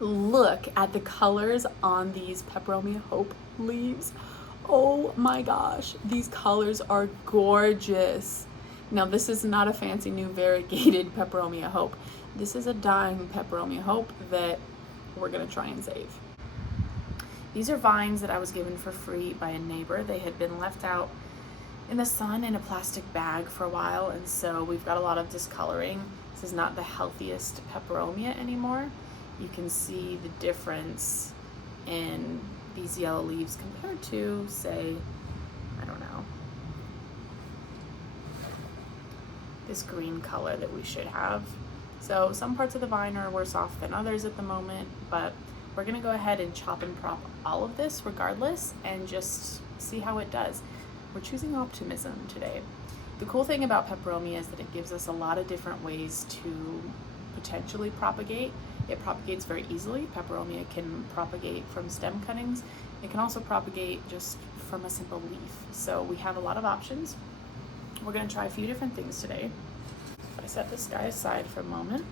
Look at the colors on these Peperomia Hope leaves. Oh my gosh, these colors are gorgeous. Now this is not a fancy new variegated Peperomia Hope. This is a dying Peperomia Hope that we're gonna try and save. These are vines that I was given for free by a neighbor. They had been left out in the sun in a plastic bag for a while, and so we've got a lot of discoloring. This is not the healthiest Peperomia anymore. You can see the difference in these yellow leaves compared to, say, I don't know, this green color that we should have. So some parts of the vine are worse off than others at the moment, but we're gonna go ahead and chop and prop all of this regardless and just see how it does. We're choosing optimism today. The cool thing about Peperomia is that it gives us a lot of different ways to potentially propagate. It propagates very easily. Peperomia can propagate from stem cuttings. It can also propagate just from a simple leaf. So we have a lot of options. We're gonna try a few different things today. I set this guy aside for a moment.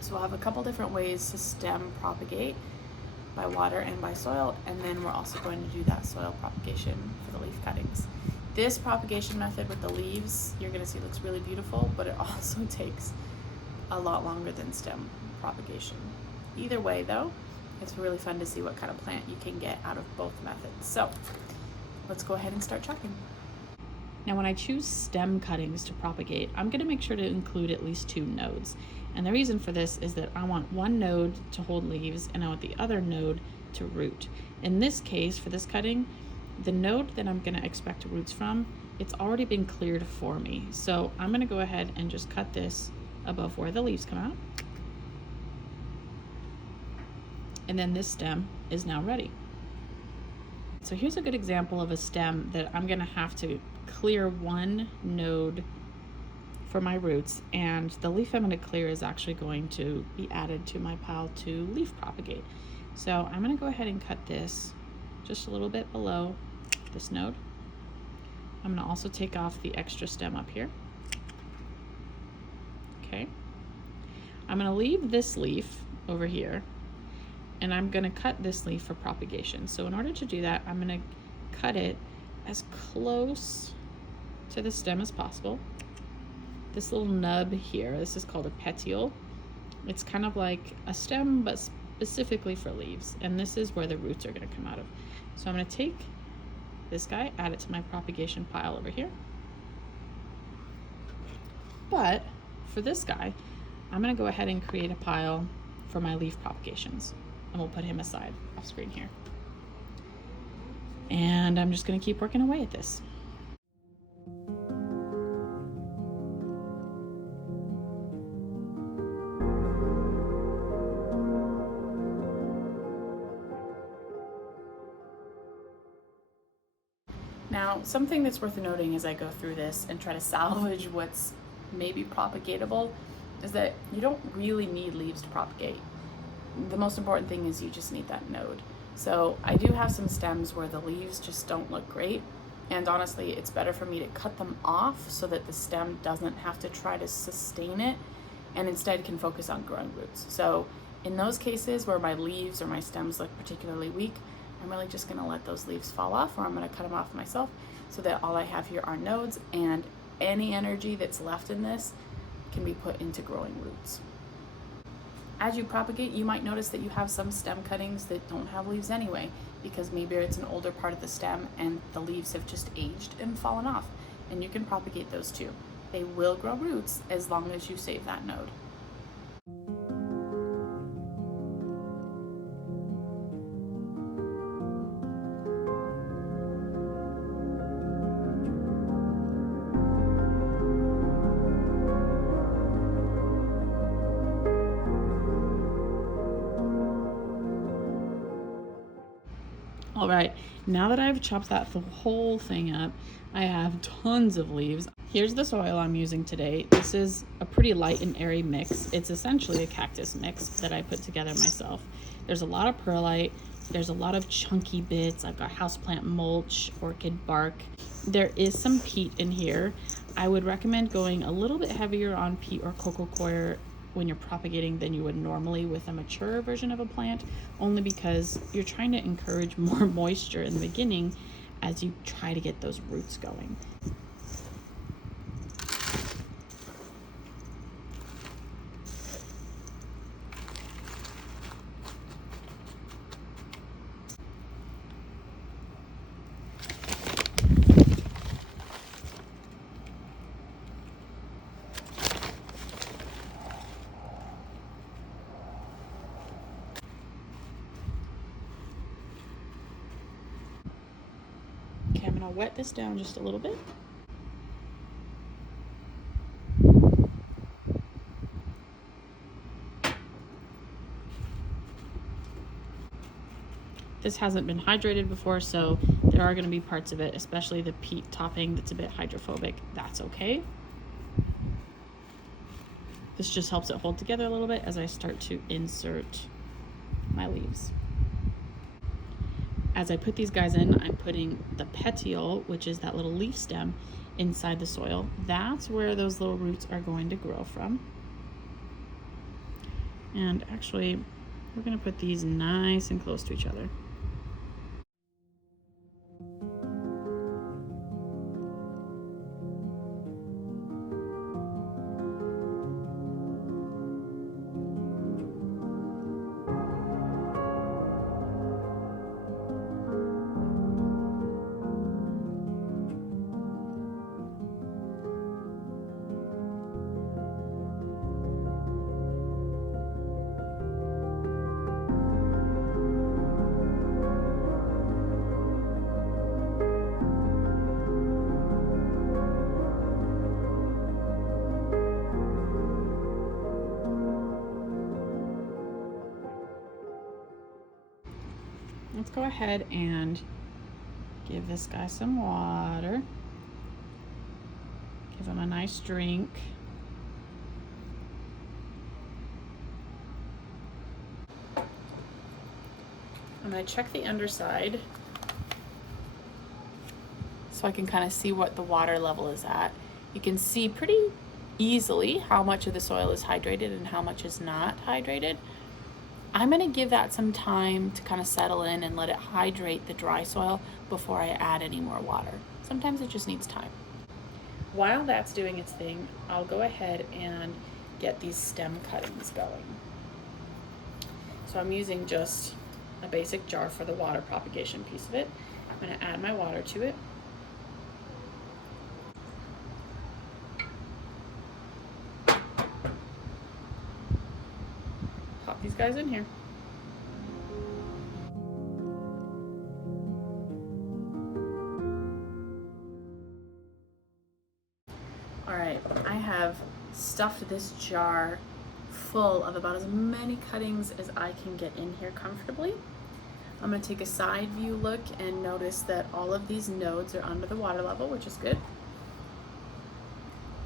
So we'll have a couple different ways to stem propagate, by water and by soil, and then we're also going to do that soil propagation for the leaf cuttings. This propagation method with the leaves, you're gonna see looks really beautiful, but it also takes a lot longer than stem propagation. Either way though, it's really fun to see what kind of plant you can get out of both methods. So let's go ahead and start chopping. Now when I choose stem cuttings to propagate, I'm gonna make sure to include at least 2 nodes. And the reason for this is that I want one node to hold leaves and I want the other node to root. In this case, for this cutting, the node that I'm gonna expect roots from, it's already been cleared for me. So I'm gonna go ahead and just cut this above where the leaves come out. And then this stem is now ready. So here's a good example of a stem that I'm gonna have to clear one node for my roots, and the leaf I'm gonna clear is actually going to be added to my pile to leaf propagate. So I'm gonna go ahead and cut this just a little bit below this node. I'm gonna also take off the extra stem up here. Okay. I'm gonna leave this leaf over here, and I'm gonna cut this leaf for propagation. So in order to do that, I'm gonna cut it as close to the stem as possible. This little nub here, this is called a petiole. It's kind of like a stem, but specifically for leaves. And this is where the roots are gonna come out of. So I'm gonna take this guy, add it to my propagation pile over here. But for this guy, I'm gonna go ahead and create a pile for my leaf propagations. And we'll put him aside off screen here. And I'm just gonna keep working away at this. Now, something that's worth noting as I go through this and try to salvage what's maybe propagatable is that you don't really need leaves to propagate. The most important thing is you just need that node. So I do have some stems where the leaves just don't look great, and honestly it's better for me to cut them off so that the stem doesn't have to try to sustain it and instead can focus on growing roots. So in those cases where my leaves or my stems look particularly weak, I'm really just gonna let those leaves fall off, or I'm gonna cut them off myself so that all I have here are nodes, and any energy that's left in this can be put into growing roots. As you propagate, you might notice that you have some stem cuttings that don't have leaves anyway, because maybe it's an older part of the stem and the leaves have just aged and fallen off, and you can propagate those too. They will grow roots as long as you save that node. All right, now that I've chopped that whole thing up, I have tons of leaves. Here's the soil I'm using today. This is a pretty light and airy mix. It's essentially a cactus mix that I put together myself. There's a lot of perlite, there's a lot of chunky bits. I've got houseplant mulch, orchid bark. There is some peat in here. I would recommend going a little bit heavier on peat or coco coir when you're propagating than you would normally with a mature version of a plant, only because you're trying to encourage more moisture in the beginning as you try to get those roots going. Okay, I'm gonna wet this down just a little bit. This hasn't been hydrated before, so there are gonna be parts of it, especially the peat topping that's a bit hydrophobic. That's okay. This just helps it hold together a little bit as I start to insert my leaves. As I put these guys in, I'm putting the petiole, which is that little leaf stem, inside the soil. That's where those little roots are going to grow from. And actually, we're gonna put these nice and close to each other. Let's go ahead and give this guy some water. Give him a nice drink. I'm going to check the underside so I can kind of see what the water level is at. You can see pretty easily how much of the soil is hydrated and how much is not hydrated. I'm going to give that some time to kind of settle in and let it hydrate the dry soil before I add any more water. Sometimes it just needs time. While that's doing its thing, I'll go ahead and get these stem cuttings going. So I'm using just a basic jar for the water propagation piece of it. I'm going to add my water to it. Pop these guys in here. All right, I have stuffed this jar full of about as many cuttings as I can get in here comfortably. I'm going to take a side view look and notice that all of these nodes are under the water level, which is good.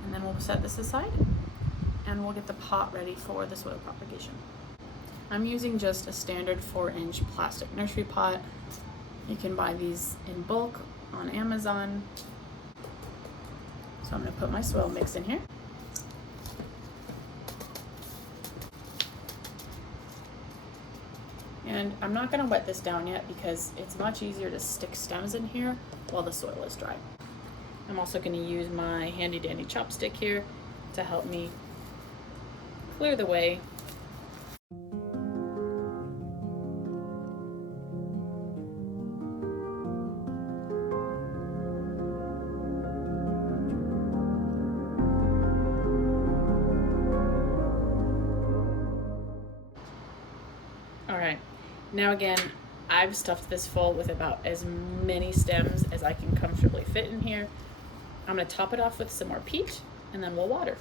And then we'll set this aside and we'll get the pot ready for the soil propagation. I'm using just a standard 4-inch plastic nursery pot. You can buy these in bulk on Amazon. So I'm going to put my soil mix in here. And I'm not going to wet this down yet because it's much easier to stick stems in here while the soil is dry. I'm also going to use my handy dandy chopstick here to help me clear the way. Now again, I've stuffed this full with about as many stems as I can comfortably fit in here. I'm going to top it off with some more peat and then we'll water.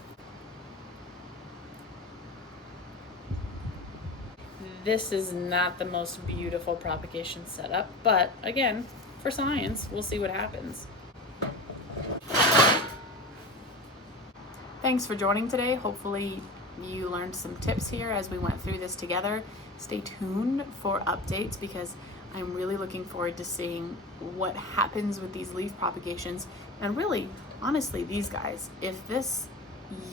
This is not the most beautiful propagation setup, but again, for science, we'll see what happens. Thanks for joining today. Hopefully you learned some tips here as we went through this together. Stay tuned for updates because I'm really looking forward to seeing what happens with these leaf propagations. And really, honestly, these guys, if this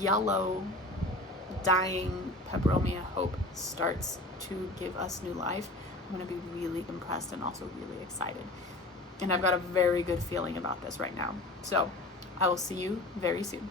yellow dying Peperomia hope starts to give us new life, I'm going to be really impressed and also really excited. And I've got a very good feeling about this right now. So I will see you very soon.